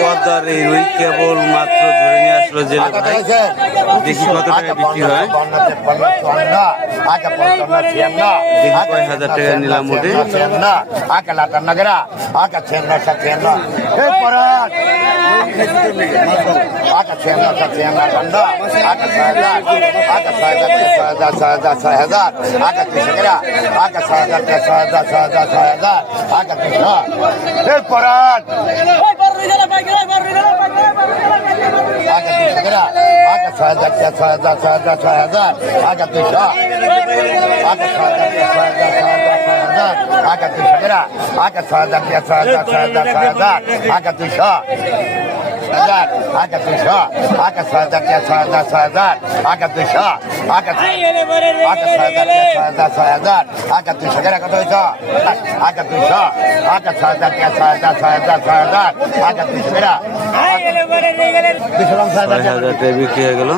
পদ্মার এই রুই কেবল মাত্র ধরে নিয়ে আসলো জেলে ভাই। দেখি কত টাকা বিক্রি হয়, দেখি কয় হাজার টাকা নিলাম ওটে। বিক্রি হয়ে গেল।